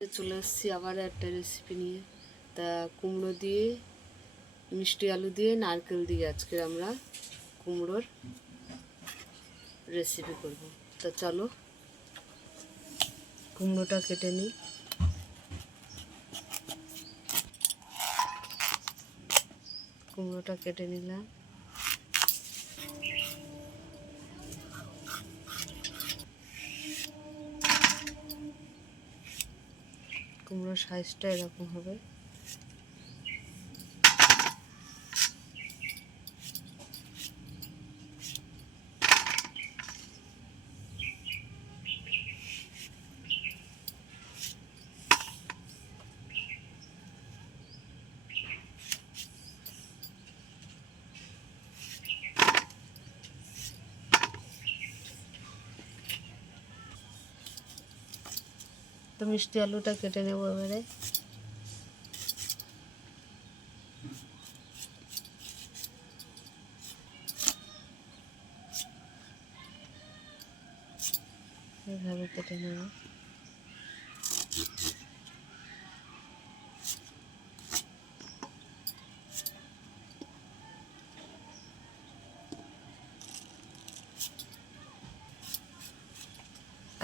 চলে এসেছি আবার একটা রেসিপি নিয়ে। তা কুমড়ো দিয়ে, মিষ্টি আলু দিয়ে, নারকেল দিয়ে আজকে আমরা কুমড়োর রেসিপি করব। তা চলো কুমড়োটা কেটে নিই। কুমড়োটা কেটে নিলাম। কুমড়োর সাইজটা এরকম হবে। তো মিষ্টি আলুটা কেটে নেবো এবারে। এইভাবে কেটে নেব।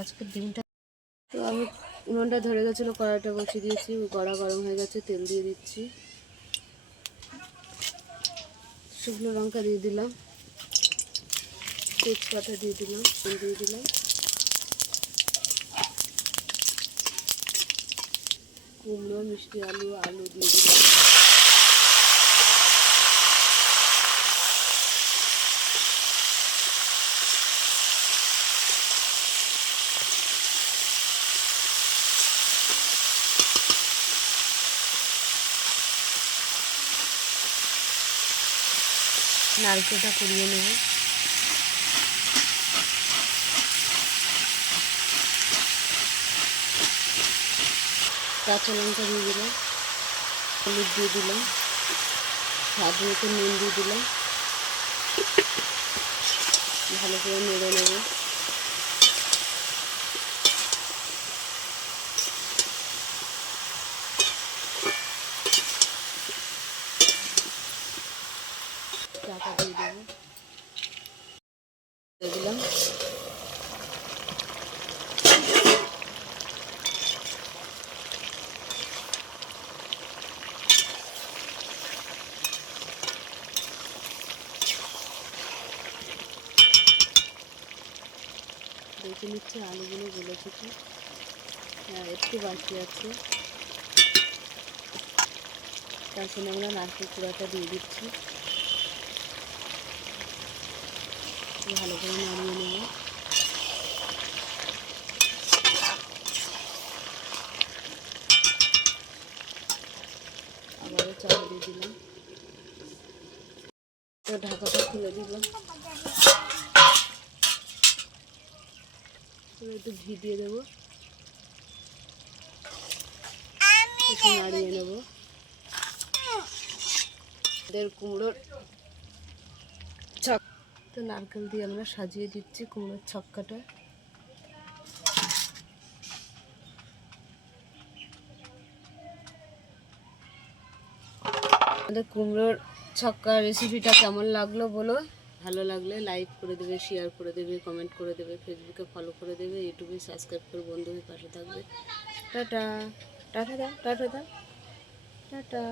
আজকে ডিমটা তো আমি উনুনটা ধরে গেছিলো, কড়াইটা বসিয়ে দিয়েছি, কড়া গরম হয়ে গেছে, তেল দিয়ে দিচ্ছি। শুকনো লঙ্কা দিয়ে দিলাম, তেজপাতা দিয়ে দিলাম, তেল দিয়ে দিলাম, কুমড়ো, মিষ্টি আলু দিয়ে দিলাম, নারকেলটা কুড়িয়ে নেব। কাঁচা লঙ্কা দিয়ে দিলাম, হলুদ দিয়ে দিলাম, স্বাদ মতো নুন দিয়ে দিলাম, ভালো করে নেড়ে নেব। ঢাকা দিয়ে দেবো, দিয়ে দিলাম। দেখে নিচ্ছি আলুগুলো গলেছে কি, হ্যাঁ একটু বাকি আছে। তার জন্য আমরা নারকেল কুড়াটা দিয়ে দিচ্ছি, ভালো করে নাড়িয়ে নেব। আবারও চাল দিয়ে দিলাম, তো ঢাকাটা খুলে দিলাম, একটু ঘি দিয়ে দেবো, একটু নাড়িয়ে নেব। কুমড়োর ছক তো নারকেল দিয়ে আমরা সাজিয়ে দিচ্ছি কুমড়োর ছক্কাটা। আমাদের কুমড়োর ছক্কা রেসিপিটা কেমন লাগলো বলো। ভালো লাগলে লাইক করে দেবে, শেয়ার করে দেবে, কমেন্ট করে দেবে, ফেসবুকে ফলো করে দেবে, ইউটিউবে সাবস্ক্রাইব করে বন্ধু হয়ে পাশে থাকবে। টাটা, টাটা দাও, টাটা দাও, টাটা।